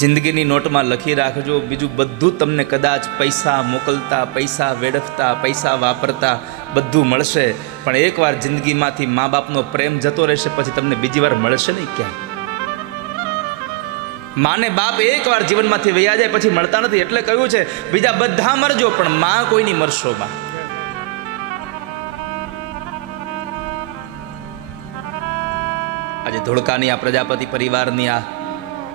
જિંદગીની નોટમાં લખી રાખજો, બીજું બધું તમને કદાચ પૈસા મોકલતા, પૈસા વેડફતા, પૈસા વાપરતા બધું મળશે, પણ એકવાર જિંદગીમાંથી મા બાપનો પ્રેમ જતો રહેશે પછી તમને બીજી વાર મળશે નહીં ક્યાંય. માને બાપ એકવાર જીવનમાંથી વયા જાય પછી મળતા નથી. એટલે કહ્યું છે બીજા બધા મરજો પણ માં કોઈની મરશો માં. આજે ધોળકાની આ પ્રજાપતિ પરિવારની આ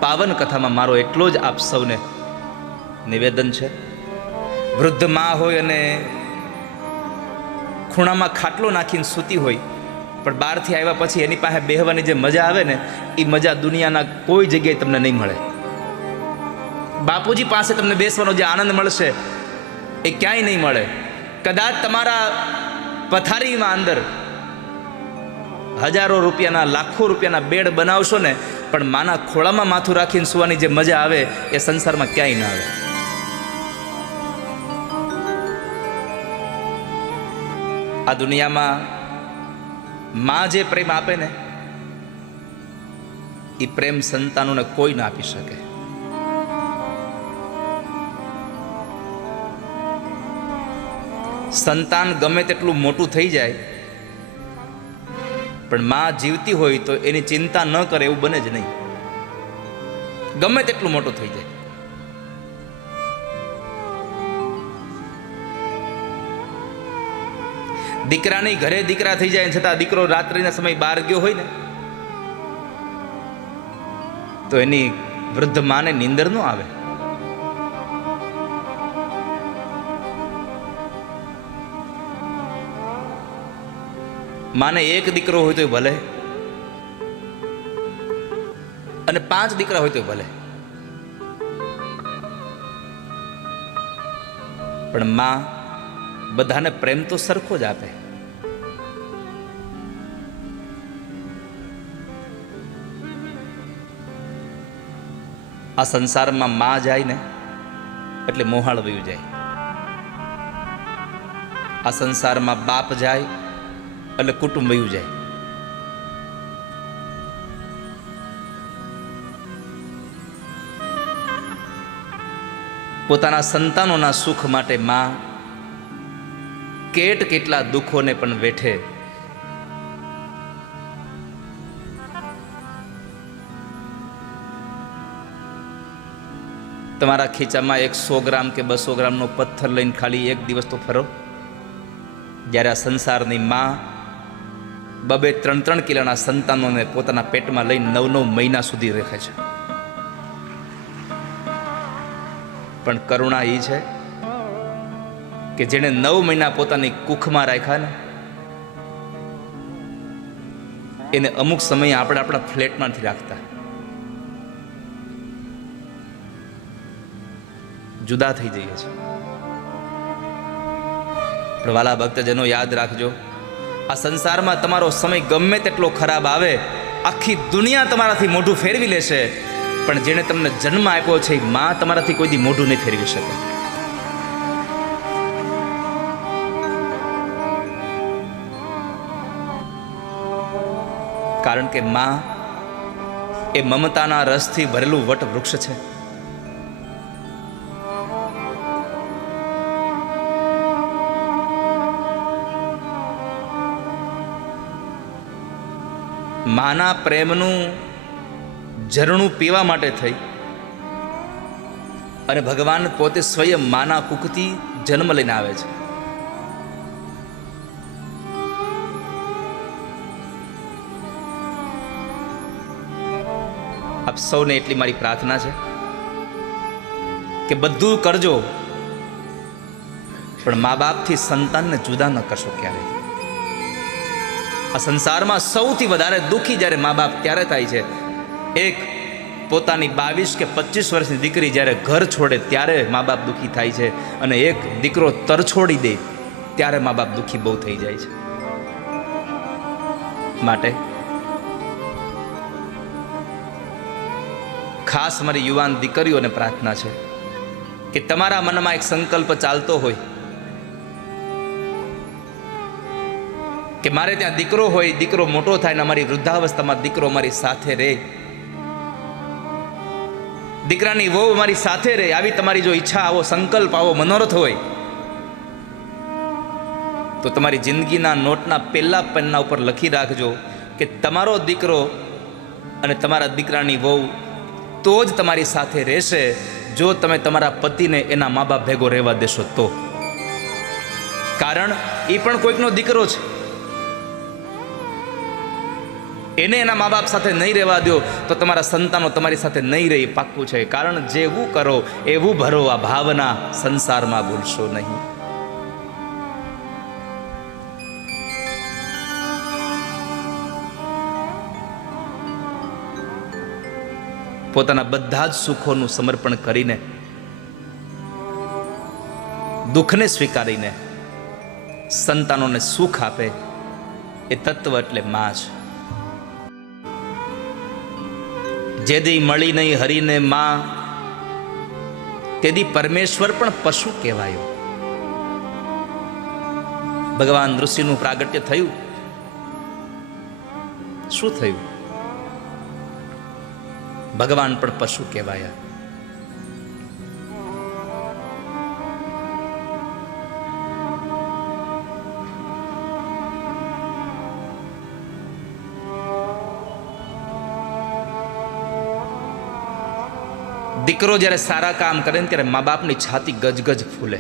પાવન કથામાં મારો એટલો જ આપ સૌને નિવેદન છે. વૃદ્ધ માં હોય અને ખૂણામાં ખાટલો નાખીને સૂતી હોય, પણ બહારથી આવ્યા પછી એની પાસે બેહવાની જે મજા આવે ને, એ મજા દુનિયાના કોઈ જગ્યાએ તમને નહીં મળે. બાપુજી પાસે તમને બેસવાનો જે આનંદ મળશે એ ક્યાંય નહીં મળે. કદાચ તમારા પથારીમાં અંદર હજારો રૂપિયાના, લાખો રૂપિયાના બેડ બનાવશો ને, પણ માના ખોળામાં માથું રાખીને સુવાની જે મજા આવે એ સંસારમાં ક્યાંય ના આવે. આ દુનિયામાં માં જે પ્રેમ આપે ને, એ પ્રેમ સંતાનોને કોઈ ના આપી શકે. સંતાન ગમે તેટલું મોટું થઈ જાય, પણ માં જીવતી હોય તો એની ચિંતા ન કરે એવું બને જ નહીં, ગમે તેટલું મોટું થઈ જાય. દીકરાની ઘરે દીકરા થઈ જાય છતાં દીકરો રાત્રિના સમય બહાર ગયો હોય ને, તો એની વૃદ્ધ માને નીંદર ન આવે. માને એક દીકરો હોય તો ભલે, અને 5 દીકરા હોય તો ભલે, પણ માં બધાને પ્રેમ તો સરખો જ આપે. આ સંસારમાં માં જાય ને એટલે મોહાળ વયું જાય. આ સંસારમાં બાપ જાય એટલે કુટુંબ વયું જાય. પોતાના સંતાનોના સુખ માટે માં કેટલા દુઃખોને પણ વેઠે. તમારા ખીચામાં એક 100 ગ્રામ કે 200 ગ્રામનો પથ્થર લઈને ખાલી એક દિવસ તો ફરો. જ્યારે આ સંસારની માં 2-3 કિલોના સંતાનોને પોતાના પેટમાં લઈને 9 મહિના સુધી રાખે છે. પણ કરુણા એ છે કે જેણે 9 મહિના પોતાની કુખમાં રાખ્યા ને, એને અમુક સમયે આપણે આપણા ફ્લેટમાં નથી રાખતા, જુદા થઈ જઈએ છીએ. પણ વાલા ભક્તજનો યાદ રાખજો, આ સંસારમાં તમારો સમય ગમે તેટલો ખરાબ આવે, આખી દુનિયા તમારાથી મોઢું ફેરવી લેશે, પણ જેણે તમને જન્મ આપ્યો છે એ માં તમારાથી કોઈ દી મોઢું નહીં ફેરવી શકે. કારણ કે માં એ મમતાના રસથી ભરેલું વટ વૃક્ષ છે. માના પ્રેમનું ઝરણું પીવા માટે થઈ અને ભગવાન પોતે સ્વયં માના કુખથી જન્મ લઈને આવે છે. આપ સૌને એટલી મારી પ્રાર્થના છે કે બધું કરજો, પણ મા બાપથી સંતાનને જુદા ન કરશો ક્યારે. આ સંસારમાં સૌથી વધારે દુઃખી જ્યારે મા બાપ ત્યારે થાય છે, એક પોતાની 22 કે 25 વર્ષની દીકરી જ્યારે ઘર છોડે ત્યારે મા બાપ દુઃખી થાય છે, અને એક દીકરો તર છોડી દે ત્યારે મા બાપ દુઃખી બહુ થઈ જાય છે. માટે ખાસ મારી યુવાન દીકરીઓને પ્રાર્થના છે કે તમારા મનમાં એક સંકલ્પ ચાલતો હોય કે મારે ત્યાં દીકરો હોય, દીકરો મોટો થાય ને અમારી વૃદ્ધાવસ્થામાં દીકરો મારી સાથે રહે, દીકરાની વહુ મારી સાથે રહે, આવી તમારી જો ઈચ્છા, આવો સંકલ્પ, આવો મનોરથ હોય તો તમારી જિંદગીના નોટના પહેલા પન્ના ઉપર લખી રાખજો કે તમારો દીકરો અને તમારા દીકરાની વહુ તો જ તમારી સાથે રહેશે જો તમે તમારા પતિને એના મા બાપ ભેગો રહેવા દેશો તો. કારણ એ પણ કોઈકનો દીકરો છે, એને એના મા બાપ સાથે નહીં રહેવા દો તો તમારા સંતાનો તમારી સાથે નહીં રહે, પાક્કું છે. કારણ જેવું કરો એવું ભરો, આ ભાવના સંસારમાં ભૂલશો નહીં. પોતાના બધા જ સુખોનું સમર્પણ કરીને, દુઃખને સ્વીકારીને સંતાનોને સુખ આપે એ તત્વ એટલે માં છે. જે દી મળી નહીં હરીને માં, તેદી પરમેશ્વર પણ પશુ કહેવાયો. ભગવાન ઋષિનું પ્રાગટ્ય થયું, શું થયું? ભગવાન પણ પશુ કહેવાયા. દીકરો જ્યારે સારા કામ કરે ને ત્યારે મા બાપની છાતી ગજગજ ફૂલે.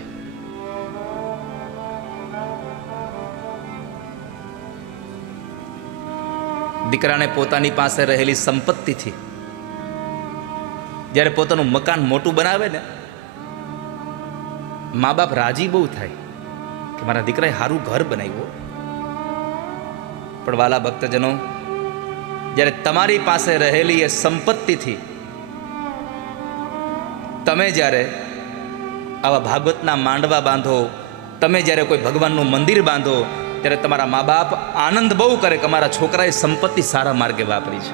દીકરાને પોતાની પાસે રહેલી સંપત્તિથી જ્યારે પોતાનું મકાન મોટું બનાવે ને, મા બાપ રાજી બહુ થાય કે મારા દીકરાએ સારું ઘર બનાવ્યું. પણ વાલા ભક્તજનો, જ્યારે તમારી પાસે રહેલી એ સંપત્તિથી તમે જ્યારે આવા ભાગવતના માંડવા બાંધો, તમે જ્યારે કોઈ ભગવાનનું મંદિર બાંધો, ત્યારે તમારા મા બાપ આનંદ બહુ કરે કે અમારા છોકરાએ સંપત્તિ સારા માર્ગે વાપરી છે.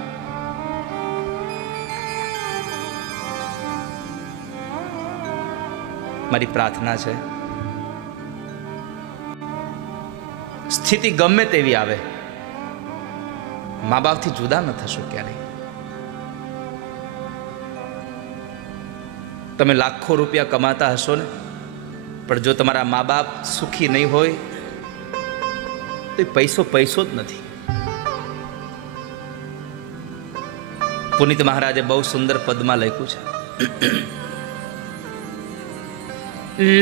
મારી પ્રાર્થના છે, સ્થિતિ ગમે તેવી આવે, મા બાપથી જુદા ન થશો ક્યારેય. તમે લાખો રૂપિયા કમાતા હશો ને, પણ જો તમારા મા બાપ સુખી નહીં હોય તો એ પૈસો પૈસો જ નથી. પુનિત મહારાજે બહુ સુંદર પદમાં લખ્યું છે,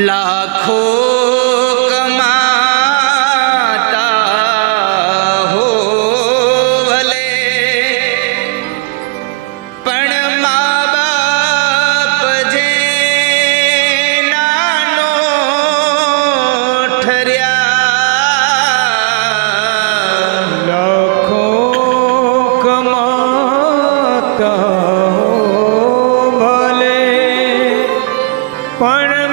લાખો કમાતા હો ભલે, પણ મા બાપ જે નાનો ઠર્યા. લાખો કમાતા હો ભલે, પણ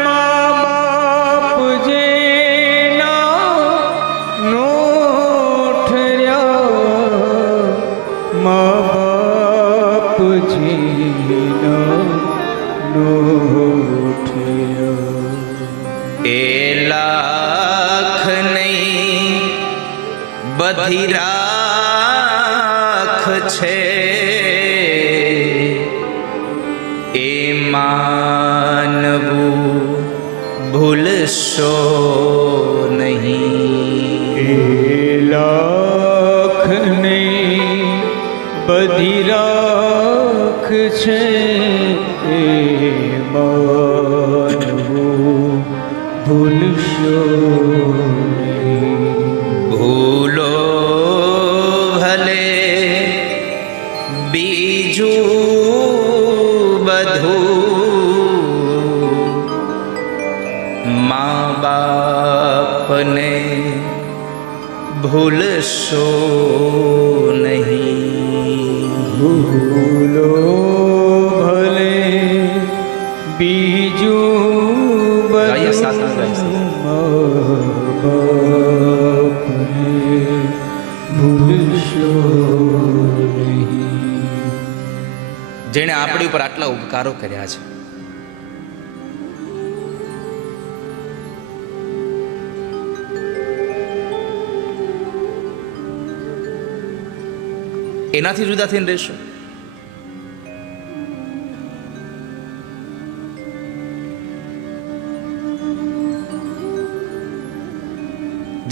બધી રાખ છે એ માનવું ભૂલશો નહીં. એ લાખ નહીં બધી રાખ છે એ માનવું ભૂલશો નહીં. ભૂલો ભલે બીજું બધું, મા બાપને ભૂલશો નહીં. ભૂલો ભલે બીજું બધું, ભૂલશો નહીં. જેણે આપણી ઉપર આટલા ઉપકારો કર્યા છે, એનાથી જુદા થઈને રહેશો?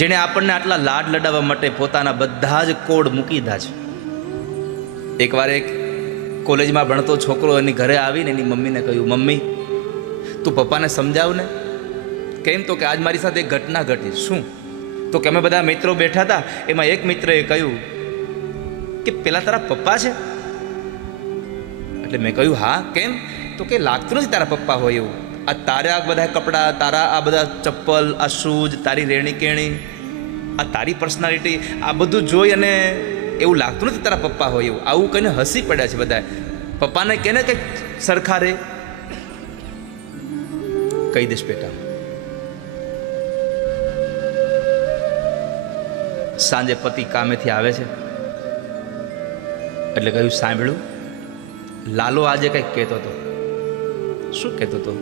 જેણે આપણને આટલા લાડ લડાવવા માટે પોતાના બધા જ કોડ મૂકી દીધા છે. એકવાર એક કોલેજમાં ભણતો છોકરો એની ઘરે આવીને એની મમ્મીને કહ્યું, મમ્મી તું પપ્પાને સમજાવ ને. કેમ? તો કે આજ મારી સાથે એક ઘટના ઘટી. શું? તો કે અમે બધા મિત્રો બેઠા હતા, એમાં એક મિત્રએ કહ્યું કે પેલા તારા પપ્પા છે? એટલે મેં કહ્યું હા. કેમ? તો કે લાગતું નથી તારા પપ્પા હોય એવું. આ તારા આ બધા કપડાં, તારા આ બધા ચપ્પલ, આ શૂઝ, તારી રહેણી કેણી, આ તારી પર્સનાલિટી, આ બધું જોઈ અને એવું લાગતું નથી તારા પપ્પા હોય એવું. આવું કહીને હસી પડ્યા છે બધા. પપ્પાને કહે ને કંઈક સરખા રે. કહી દઈશ બેટા. સાંજે પતિ કામેથી આવે છે એટલે કહ્યું, સાંભળ્યું લાલો આજે કંઈક કહેતો હતો. શું કહેતો હતો?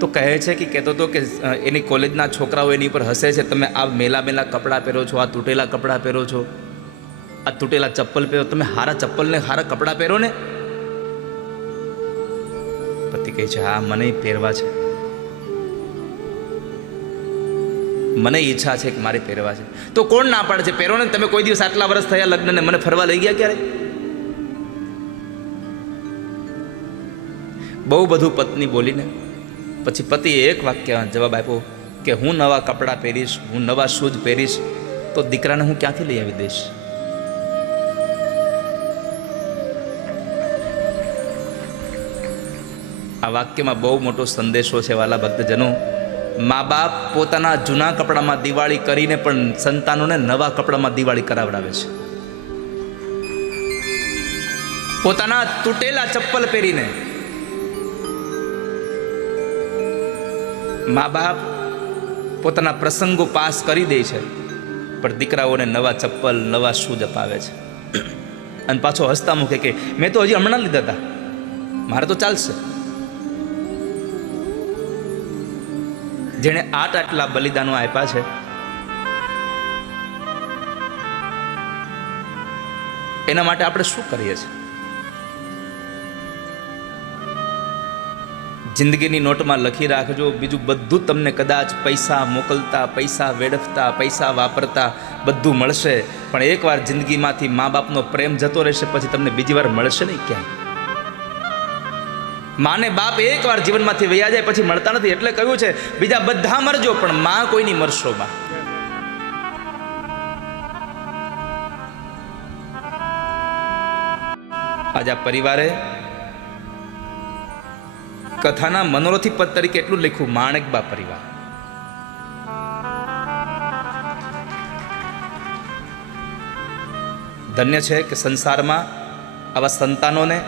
તો કહે છે કે કહેતો હતો કે એની કોલેજના છોકરાઓ એની ઉપર હસે છે, તમે આ મેલા મેલા કપડાં પહેરો છો, આ તૂટેલા કપડાં પહેરો છો, આ તૂટેલા ચપ્પલ પહેરો, તમે હારા ચપ્પલ ને હારા કપડાં પહેરો ને. પતિ કહે છે, હા મને પહેરવા છે, મને ઈચ્છા છે કે મારે પહેરવા છે. તો કોણ ના પાડે છે? પહેરો ને. તમે કોઈ દિવસ આટલા વર્ષ થયા લગ્ન ને મને ફરવા લઈ ગયા ક્યારે? બહુ બધું પત્ની બોલીને પછી પતિએ એક વાક્ય જવાબ આપ્યો કે હું નવા કપડાં પહેરીશ, હું નવા શૂઝ પહેરીશ તો દીકરાને હું ક્યાંથી લઈ આવી દઈશ? આ વાક્યમાં બહુ મોટો સંદેશો છે વાલા ભક્તજનો. મા બાપ પોતાના જૂના કપડામાં દિવાળી કરીને પણ સંતાનોને નવા કપડામાં દિવાળી કરાવડાવે છે. પોતાના તૂટેલા ચપ્પલ પહેરીને મા બાપ પોતાના પ્રસંગો પાસ કરી દે છે, પણ દીકરાઓને નવા ચપ્પલ, નવા શૂઝ અપાવે છે. અને પાછો હસતા મૂકે કે મેં તો હજી હમણાં લીધા હતા, મારે તો ચાલશે. જેણે આટલા બલિદાનો આપ્યા છે એના માટે આપણે શું કરીએ છીએ? જિંદગીની નોટમાં લખી રાખજો, બીજું બધું તમને કદાચ પૈસા મોકલતા, પૈસા વેડફતા, પૈસા વાપરતા બધું મળશે, પણ એકવાર જિંદગીમાંથી મા બાપનો પ્રેમ જતો રહેશે પછી તમને બીજી વાર મળશે નહીં ક્યાંય. માને બાપ એકવાર જીવનમાંથી વયા જાય પછી મળતા નથી. એટલે કહ્યું છે બીજા બધા મરજો પણ માં કોઈની મરશો માં. આજે આ પરિવારે કથાના મનોરથી પદ તરીકે એટલું લખ્યું, માણેકબા પરિવાર. ધન્ય છે કે સંસારમાં આવા સંતાનોને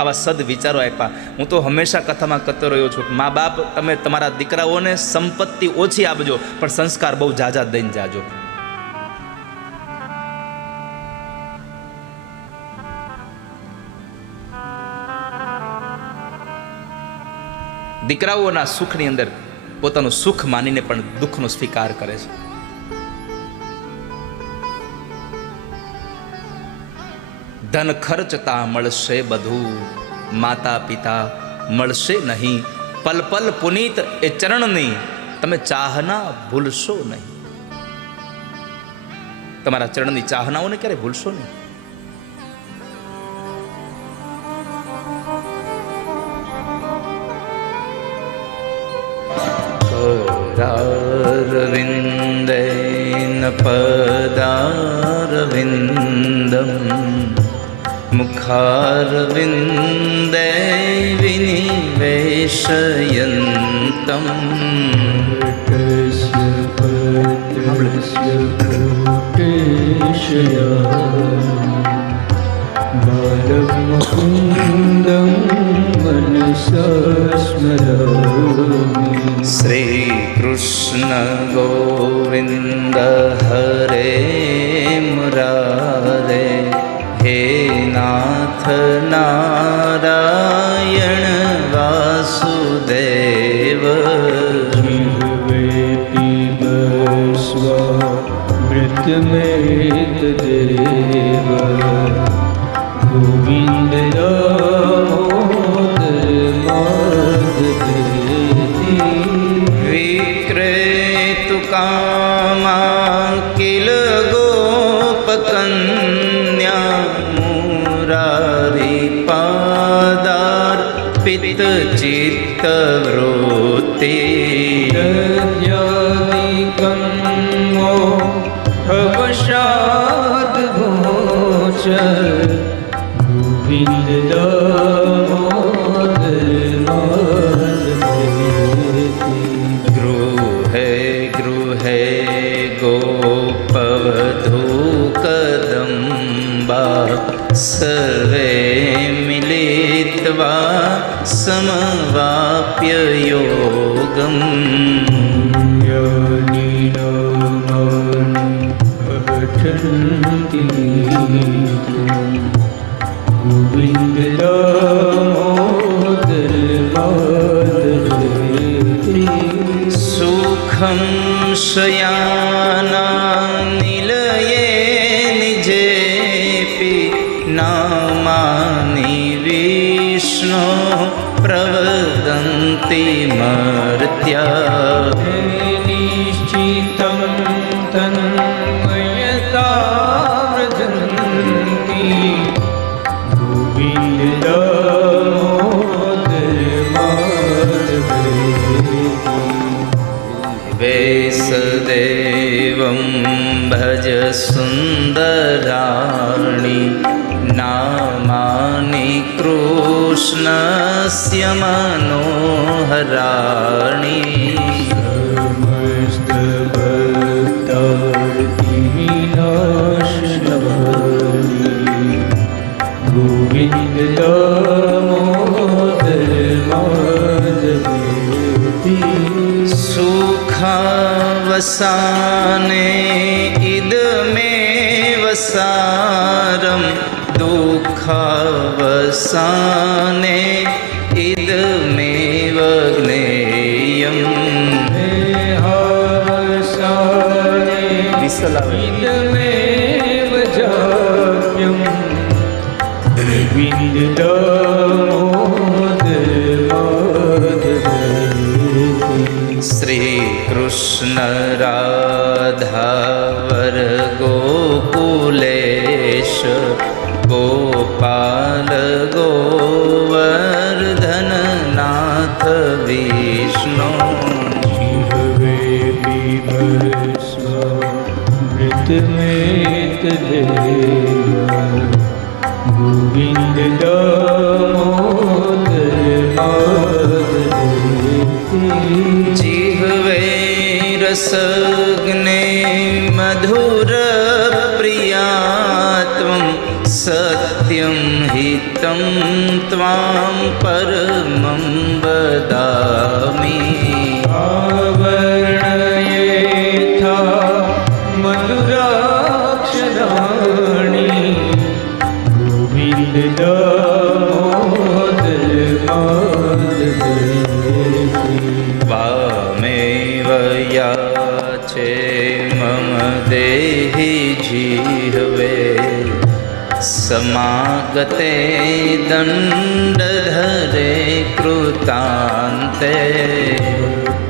આવા સદ વિચારો આપ્યા. હું તો હંમેશા કથામાં કહેતો રહ્યો છું, મા બાપ તમે તમારા દીકરાઓને સંપત્તિ ઓછી આપજો પણ સંસ્કાર બહુ જાજા દઈને જાજો. દીકરાઓના સુખની અંદર પોતાનું સુખ માનીને પણ દુઃખનો સ્વીકાર કરે છે. ધન ખર્ચતા મળશે બધું, માતા પિતા મળશે નહીં. પલ પલ પુનીત એ ચરણની તમે ચાહના ભૂલશો નહીં. તમારા ચરણની ચાહનાઓને ક્યારે ભૂલશો નહીં. करारविन्देन पदारविन्दं मुखारविन्दे विनिवेशयन्तं बालमुकुन्दं मनसा स्मरामि. श्री कृष्ण गोविंद हरे मुरारे, हे नाथ नारायण वासुदेव. जिह्वेति स्वा मृतमेतदेव गोविन्द विक्रेतु कामा કલ્પિત ચિત્ત વૃત્તિ દર્યાદિકં મોહવશાદ ભોચ ગોવિંદ ગૃહે ગૃહે ગોપવધૂ કદંબા સર્વે મિલિત્વા સમવાપ્ય યોગમ ગોવિંદ સુખમ શયાના નિલયે નિજેપી નામાની વિષ્ણુ પ્રવદંતિ મર્ત્યા નિશ્ચિતં તન્મયતા વ્રજન્તિ ગોવિંદ વેસદેવં ભજ સુંદરાણી નામાની કૃષ્ણસ્ય મનોહરાણી ગોવિંદ સુખાવસાને ઇદમેવ સારમ દુઃખાવસાને ઇદમેવ જ્ઞેયમ ઇદમેવ જાપ્યં ગોવિંદ શ્રી કૃષ્ણ રાધાવર ગોકુલેશ ગોપાલ ગોવર્ધન નાથ વિષ્ણુ જીહવે બિભસ્વ મૃતમેત દેવ ગોવિંદ જીહવે રસગ્ને મધુર પ્રિયાત્વં સત્યં હિतं ત્વાં પરમં વદામિ આવર્ણયેથા મધુરાક્ષરાણિ ગોવિંદ વામેવ યાચે મમ દેહી જીહવે સમાગતે દંડધરે કૃતાંતે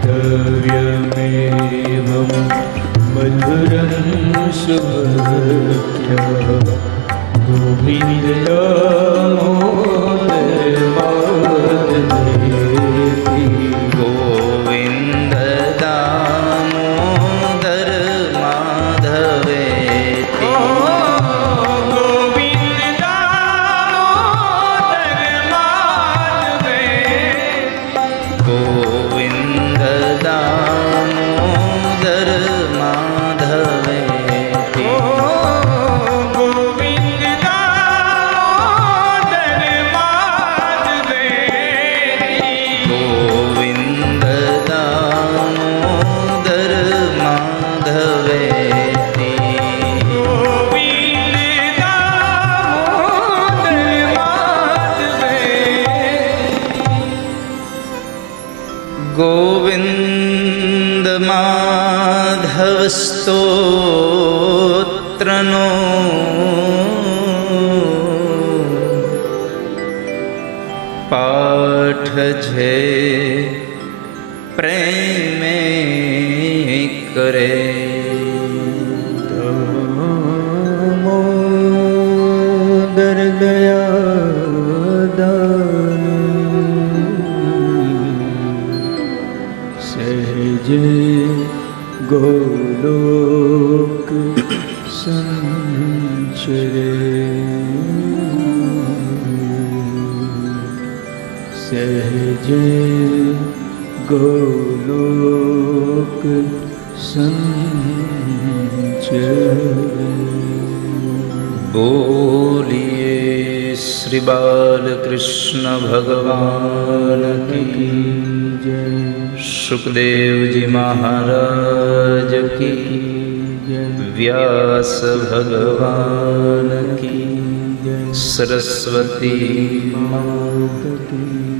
કર્તવ્યમેવં મધુરં સુભક્ષ્ય ગોવિંદ ગોવિંદ દામોદર માધવેતિ ગોવિંદ દામોદર માધવેતિ ગોવિંદ દામોદર માધવેતિ ગોવિંદ માધવ સ્તોત્રનો પાઠ છે પ્રેમે કરે દામોદર દયા દાન गोलोक संचरे सहजे गोलोक संचरे। बोलिए श्री बालकृष्ण भगवान की जय। सुखदेव जी महाराज की व्यास भगवान की सरस्वती माता की